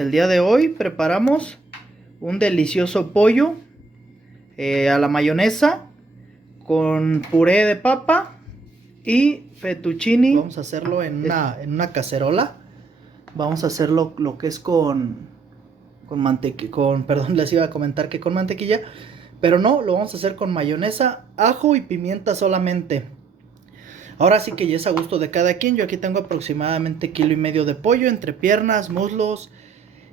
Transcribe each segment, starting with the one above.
el día de hoy preparamos un delicioso pollo a la mayonesa con puré de papa y fettuccine. Vamos a hacerlo en una cacerola. Vamos a hacerlo lo que es con mantequilla, perdón, les iba a comentar que con mantequilla, pero no, lo vamos a hacer con mayonesa, ajo y pimienta solamente. Ahora sí que ya es a gusto de cada quien. Yo aquí tengo aproximadamente 1,5 kilos de pollo entre piernas, muslos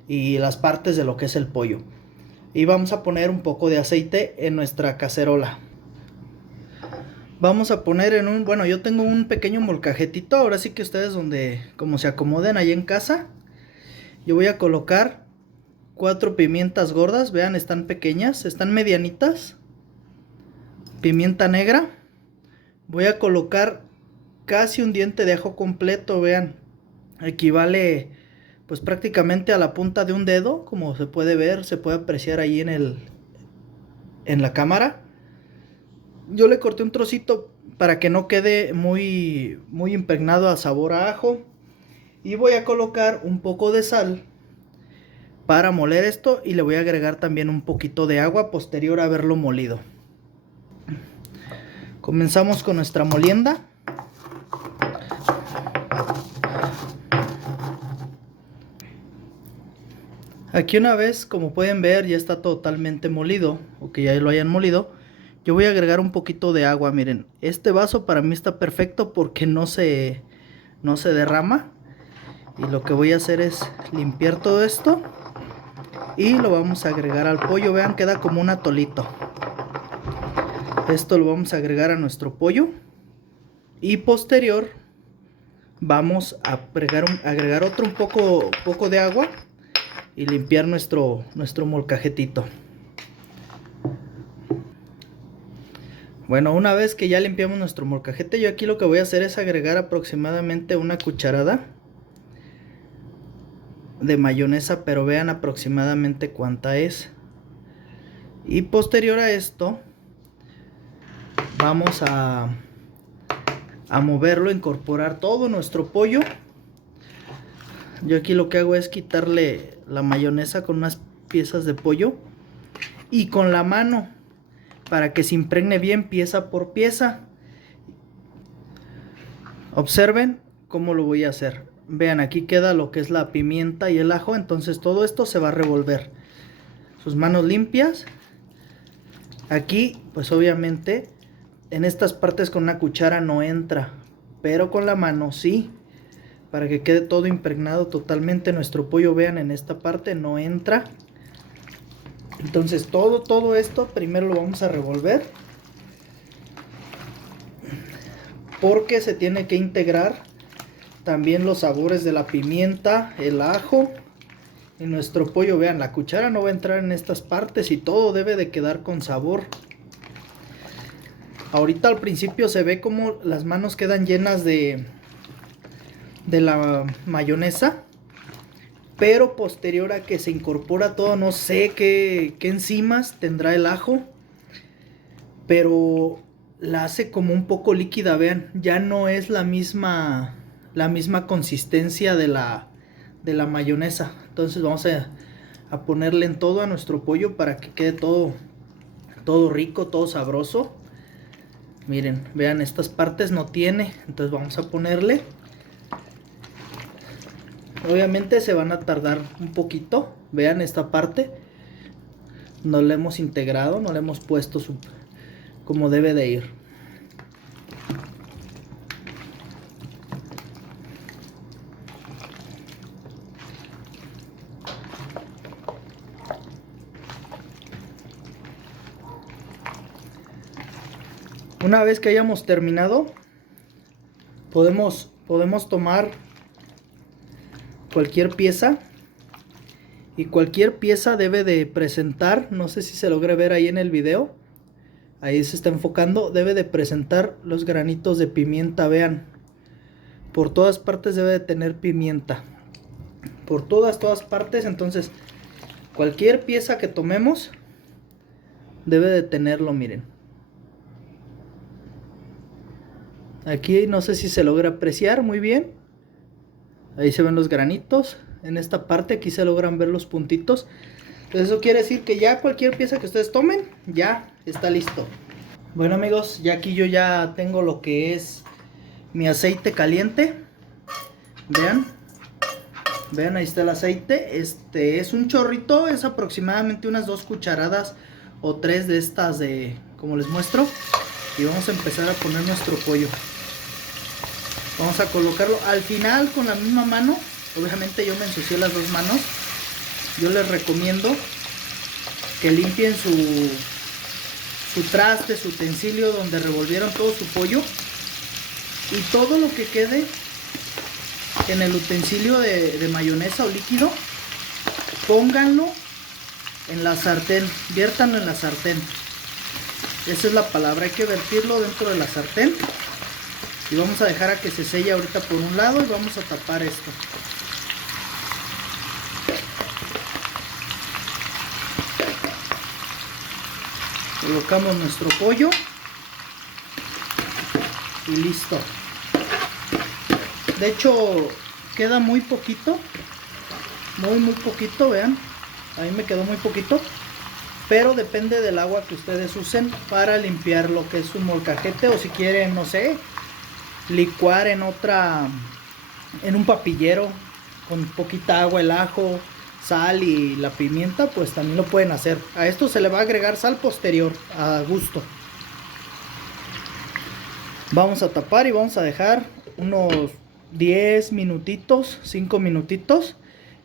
y las partes de lo que es el pollo. Y vamos a poner un poco de aceite en nuestra cacerola. Vamos a poner bueno, yo tengo un pequeño molcajetito. Ahora sí que ustedes como se acomoden ahí en casa. Yo voy a colocar 4 pimientas gordas. Vean, están pequeñas, están medianitas. Pimienta negra. Voy a colocar casi un diente de ajo completo, vean. Equivale pues prácticamente a la punta de un dedo, como se puede ver, se puede apreciar ahí en la cámara. Yo le corté un trocito para que no quede muy impregnado a sabor a ajo. Y voy a colocar un poco de sal para moler esto, y le voy a agregar también un poquito de agua posterior a haberlo molido. Comenzamos con nuestra molienda. Aquí una vez, como pueden ver, ya está totalmente molido, o que ya lo hayan molido. Yo voy a agregar un poquito de agua, miren. Este vaso para mí está perfecto porque no se derrama. Y lo que voy a hacer es limpiar todo esto y lo vamos a agregar al pollo. Vean, queda como un atolito. Esto lo vamos a agregar a nuestro pollo. Y posterior vamos a agregar un poco de agua y limpiar nuestro molcajetito. Bueno, una vez que ya limpiamos nuestro molcajete, yo aquí lo que voy a hacer es agregar aproximadamente una cucharada de mayonesa, pero vean aproximadamente cuánta es. Y posterior a esto vamos a moverlo, incorporar todo nuestro pollo. Yo aquí lo que hago es quitarle la mayonesa con unas piezas de pollo y con la mano, para que se impregne bien pieza por pieza. Observen cómo lo voy a hacer. Vean, aquí queda lo que es la pimienta y el ajo. Entonces todo esto se va a revolver. Sus manos limpias. Aquí pues obviamente en estas partes con una cuchara no entra, pero con la mano sí, para que quede todo impregnado totalmente nuestro pollo. Vean, en esta parte no entra. Entonces todo esto primero lo vamos a revolver, porque se tiene que integrar también los sabores de la pimienta, el ajo y nuestro pollo. Vean, la cuchara no va a entrar en estas partes y todo debe de quedar con sabor. Ahorita al principio se ve como las manos quedan llenas de la mayonesa, pero posterior a que se incorpora todo, no sé qué enzimas tendrá el ajo, pero la hace como un poco líquida. Vean, ya no es la misma consistencia de la mayonesa. Entonces vamos a ponerle en todo a nuestro pollo para que quede todo rico, todo sabroso. Miren, vean, estas partes no tiene, entonces vamos a ponerle. Obviamente se van a tardar un poquito. Vean, esta parte no la hemos integrado, no la hemos puesto como debe de ir. Una vez que hayamos terminado, podemos tomar cualquier pieza, y cualquier pieza debe de presentar, no sé si se logra ver ahí en el video, ahí se está enfocando, debe de presentar los granitos de pimienta. Vean, por todas partes debe de tener pimienta, por todas partes. Entonces cualquier pieza que tomemos debe de tenerlo. Miren, aquí no sé si se logra apreciar muy bien, ahí se ven los granitos. en esta parte, aquí se logran ver los puntitos. Entonces eso quiere decir que ya cualquier pieza que ustedes tomen, ya está listo. Bueno amigos, ya aquí yo ya tengo lo que es mi aceite caliente. Vean, vean, ahí está el aceite. Este es un chorrito, es aproximadamente unas 2 cucharadas o 3 de estas de, como les muestro. Y vamos a empezar a poner nuestro pollo. Vamos a colocarlo al final con la misma mano. Obviamente yo me ensucié las 2 manos. Yo les recomiendo que limpien su traste, su utensilio donde revolvieron todo su pollo. Y todo lo que quede en el utensilio de mayonesa o líquido, pónganlo en la sartén, viértanlo en la sartén. Esa es la palabra, hay que vertirlo dentro de la sartén. Y vamos a dejar a que se selle ahorita por un lado y vamos a tapar esto. Colocamos nuestro pollo y listo. De hecho queda muy poquito, muy poquito, vean, a mí me quedó muy poquito, pero depende del agua que ustedes usen para limpiar lo que es su molcajete, o si quieren, no sé, licuar en un papillero con poquita agua el ajo, sal y la pimienta, pues también lo pueden hacer. A esto se le va a agregar sal posterior a gusto. Vamos a tapar y vamos a dejar unos 10 minutitos, 5 minutitos,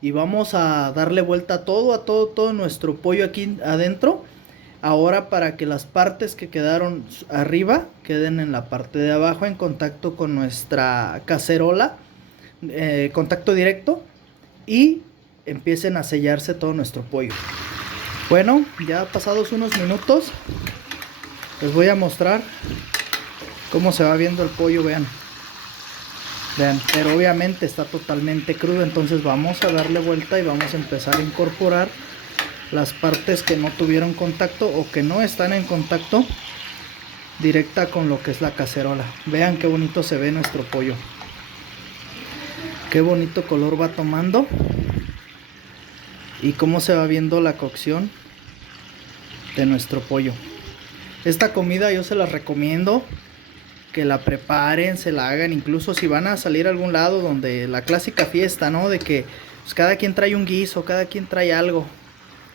y vamos a darle vuelta a todo nuestro pollo aquí adentro. Ahora, para que las partes que quedaron arriba queden en la parte de abajo en contacto con nuestra cacerola, contacto directo, y empiecen a sellarse todo nuestro pollo. Bueno, ya pasados unos minutos les voy a mostrar cómo se va viendo el pollo. Vean, pero obviamente está totalmente crudo, entonces vamos a darle vuelta y vamos a empezar a incorporar las partes que no tuvieron contacto o que no están en contacto directa con lo que es la cacerola. Vean qué bonito se ve nuestro pollo, qué bonito color va tomando y cómo se va viendo la cocción de nuestro pollo. Esta comida yo se las recomiendo que la preparen, se la hagan, incluso si van a salir a algún lado donde la clásica fiesta, ¿no? De que pues, cada quien trae un guiso, cada quien trae algo.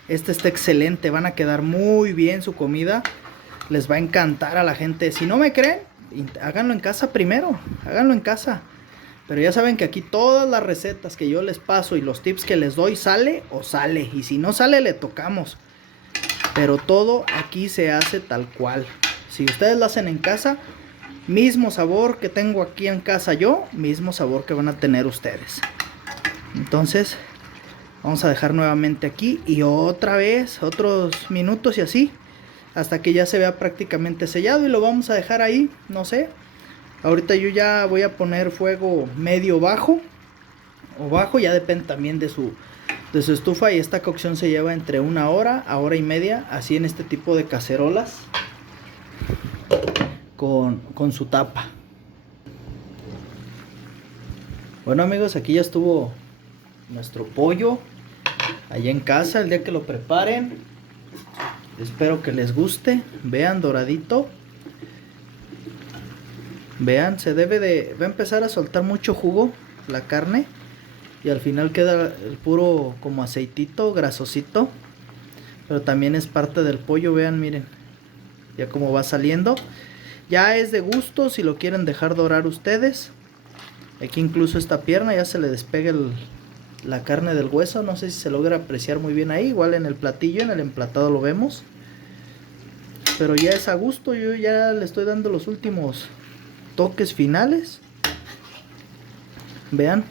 Este está excelente, van a quedar muy bien su comida, les va a encantar a la gente. Si no me creen, háganlo en casa primero, háganlo en casa. Pero ya saben que aquí todas las recetas que yo les paso y los tips que les doy sale o sale. Y si no sale, le tocamos. Pero todo aquí se hace tal cual. Si ustedes lo hacen en casa, mismo sabor que tengo aquí en casa yo, mismo sabor que van a tener ustedes. Entonces vamos a dejar nuevamente aquí y otra vez otros minutos y así hasta que ya se vea prácticamente sellado, y lo vamos a dejar ahí, no sé. Ahorita yo ya voy a poner fuego medio bajo o bajo, ya depende también de su estufa, y esta cocción se lleva entre 1 hora a hora y media, así en este tipo de cacerolas con su tapa. Bueno amigos, aquí ya estuvo nuestro pollo allá en casa. El día que lo preparen, espero que les guste. Vean, doradito. Vean, va a empezar a soltar mucho jugo la carne, y al final queda el puro como aceitito grasosito, pero también es parte del pollo. Vean, miren ya cómo va saliendo. Ya es de gusto si lo quieren dejar dorar ustedes. Aquí incluso esta pierna ya se le despega la carne del hueso. No sé si se logra apreciar muy bien ahí. Igual en el platillo, en el emplatado lo vemos. Pero ya es a gusto. Yo ya le estoy dando los últimos toques finales. Vean.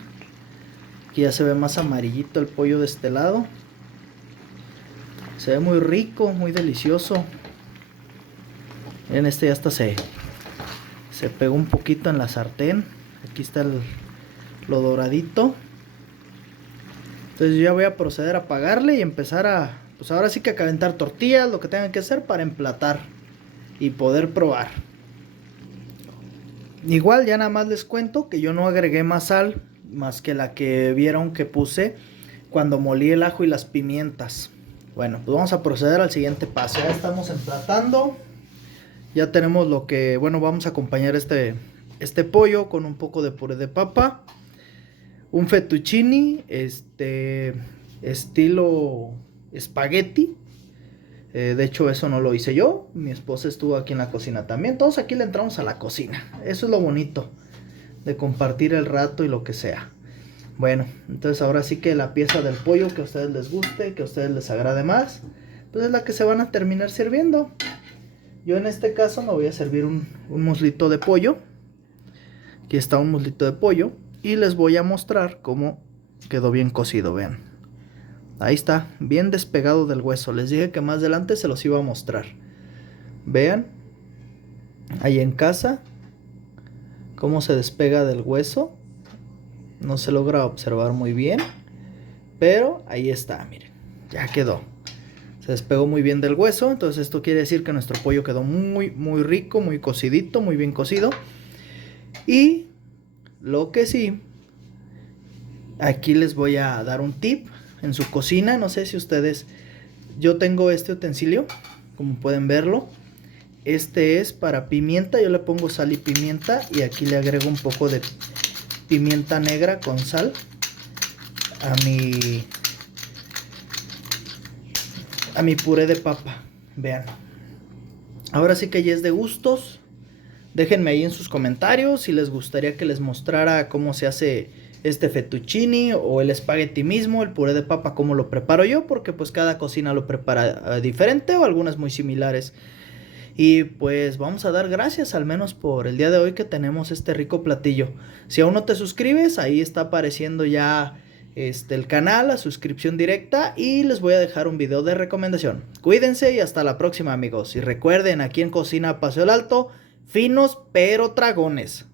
Aquí ya se ve más amarillito el pollo de este lado. Se ve muy rico, muy delicioso. En este ya hasta se pegó un poquito en la sartén. Aquí está lo doradito. Entonces yo ya voy a proceder a apagarle y empezar pues ahora sí que a calentar tortillas, lo que tengan que hacer para emplatar y poder probar. Igual ya nada más les cuento que yo no agregué más sal, más que la que vieron que puse cuando molí el ajo y las pimientas. Bueno, pues vamos a proceder al siguiente paso. Ya estamos emplatando. Ya tenemos lo que, bueno, vamos a acompañar este pollo con un poco de puré de papa, un fettuccini, estilo espagueti. De hecho, eso no lo hice yo. Mi esposa estuvo aquí en la cocina también. Todos aquí le entramos a la cocina. Eso es lo bonito de compartir el rato y lo que sea. Bueno, entonces ahora sí que la pieza del pollo que a ustedes les guste, que a ustedes les agrade más, pues es la que se van a terminar sirviendo. Yo en este caso me voy a servir un muslito de pollo. Aquí está un muslito de pollo. Y les voy a mostrar cómo quedó bien cocido, vean. Ahí está, bien despegado del hueso. Les dije que más adelante se los iba a mostrar. Vean, ahí en casa, cómo se despega del hueso. No se logra observar muy bien, pero ahí está, miren, ya quedó. Se despegó muy bien del hueso, entonces esto quiere decir que nuestro pollo quedó muy, muy rico, muy cocidito, muy bien cocido. Y lo que sí, aquí les voy a dar un tip en su cocina. No sé si ustedes, yo tengo este utensilio, como pueden verlo. Este es para pimienta, yo le pongo sal y pimienta y aquí le agrego un poco de pimienta negra con sal a mi puré de papa. Vean, ahora sí que ya es de gustos. Déjenme ahí en sus comentarios si les gustaría que les mostrara cómo se hace este fettuccini o el espagueti mismo, el puré de papa, cómo lo preparo yo, porque pues cada cocina lo prepara diferente o algunas muy similares. Y pues vamos a dar gracias al menos por el día de hoy que tenemos este rico platillo. Si aún no te suscribes, ahí está apareciendo ya el canal, la suscripción directa, y les voy a dejar un video de recomendación. Cuídense y hasta la próxima, amigos. Y recuerden, aquí en Cocina Paseo el Alto, finos pero dragones.